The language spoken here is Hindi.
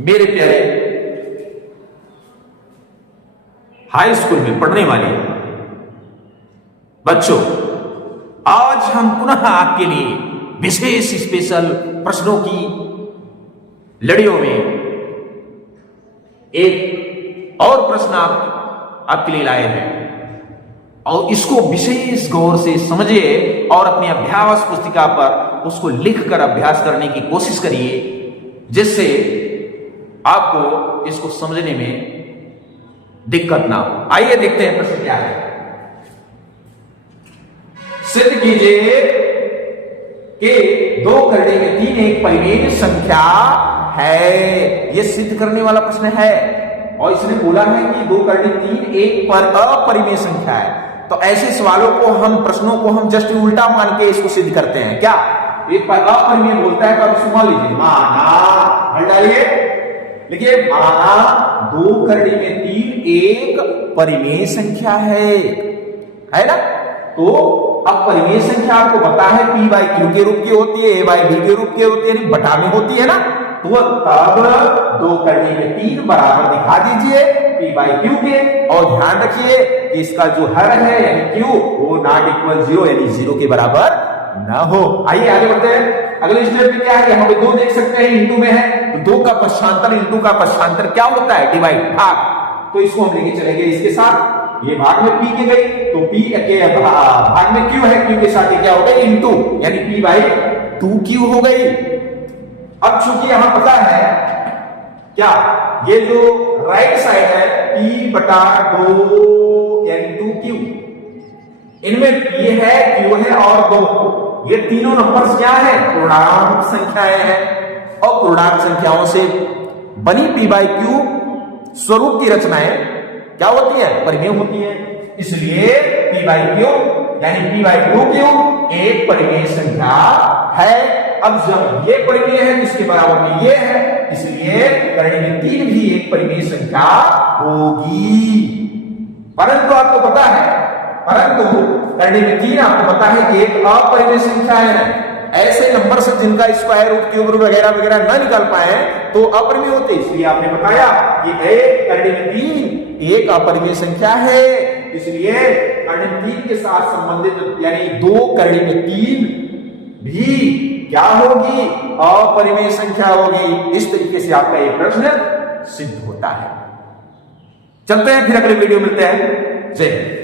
मेरे प्यारे हाई स्कूल में पढ़ने वाले बच्चों, आज हम पुनः आपके लिए विशेष स्पेशल प्रश्नों की लड़ियों में एक और प्रश्न आपके लिए लाए हैं और इसको विशेष गौर से समझिए और अपनी अभ्यास पुस्तिका पर उसको लिखकर अभ्यास करने की कोशिश करिए, जिससे आपको इसको समझने में दिक्कत ना हो। आइए देखते हैं प्रश्न क्या है। सिद्ध कीजिए कि 2 करने में 3 एक परिमेय संख्या है। यह सिद्ध करने वाला प्रश्न है और इसने बोला है कि 2 करने 3 एक पर अपरिमेय संख्या है। तो ऐसे सवालों को हम प्रश्नों को हम जस्ट उल्टा मान के इसको सिद्ध करते हैं। क्या एक पर अपरिमेय बोलता है तो आप इसको मान लीजिए, माना हल डालिए, देखिए माना 2 करने में 3 एक परिमेय संख्या है ना। तो अब परिमेय संख्या आपको पता है p बाई क्यू के रूप की होती है, a बाई b के रूप की होती है, बटा में होती है ना। तो तब 2 करने में 3 बराबर दिखा दीजिए p बाई क्यू के, और ध्यान रखिए कि इसका जो हर है यानी q वो नॉट इक्वल 0 यानी 0 के बराबर ना हो। आइए आगे बढ़ते हैं। अगले स्टेप में क्या है, यहाँ पे 2 देख सकते हैं, इंटू में है, तो 2 का पक्षांतर इंटू का पक्षांतर क्या होता है, डिवाइड, भाग। तो इसको हम लेके चलेंगे इसके साथ, ये भाग में p के गई तो p के भाग में q है, q के साथ ये क्या हो गई, इंटू यानी p बाई 2q हो गई। अब चूंकि यहां पता है क्या, ये जो राइट साइड है p बटा 2 यानी 2q, इनमें p है, q है और 2, ये तीनों नंबर्स क्या है, पूर्णांक संख्याएं हैं। और पूर्णांक संख्याओं से बनी p बाई q स्वरूप की रचनाएं क्या होती है, परिमेय होती है। इसलिए p बाई q यानी p बाई 2q एक परिमेय संख्या है। अब जब ये परिमेय है इसके बराबर में ये है, इसलिए करने में 3 भी एक परिमेय संख्या होगी। परंतु आपको पता है, करने में 3 आपको पता है कि एक अपरिमेय संख्या है। ऐसे नंबर से जिनका स्क्वायर रूट, क्यूब रूट वगैरह वगैरह ना निकाल पाए तो अपरिमेय होते, इसलिए आपने बताया कि करने में 3 एक अपरिमेय संख्या है। इसलिए करने में 3 के साथ संबंधित यानी 2 करने में 3 भी क्या होगी, अपरिमेय संख्या होगी। इस तरीके से आपका एक प्रश्न सिद्ध होता है। चलते हैं फिर अगले वीडियो मिलते हैं। जय हिंद।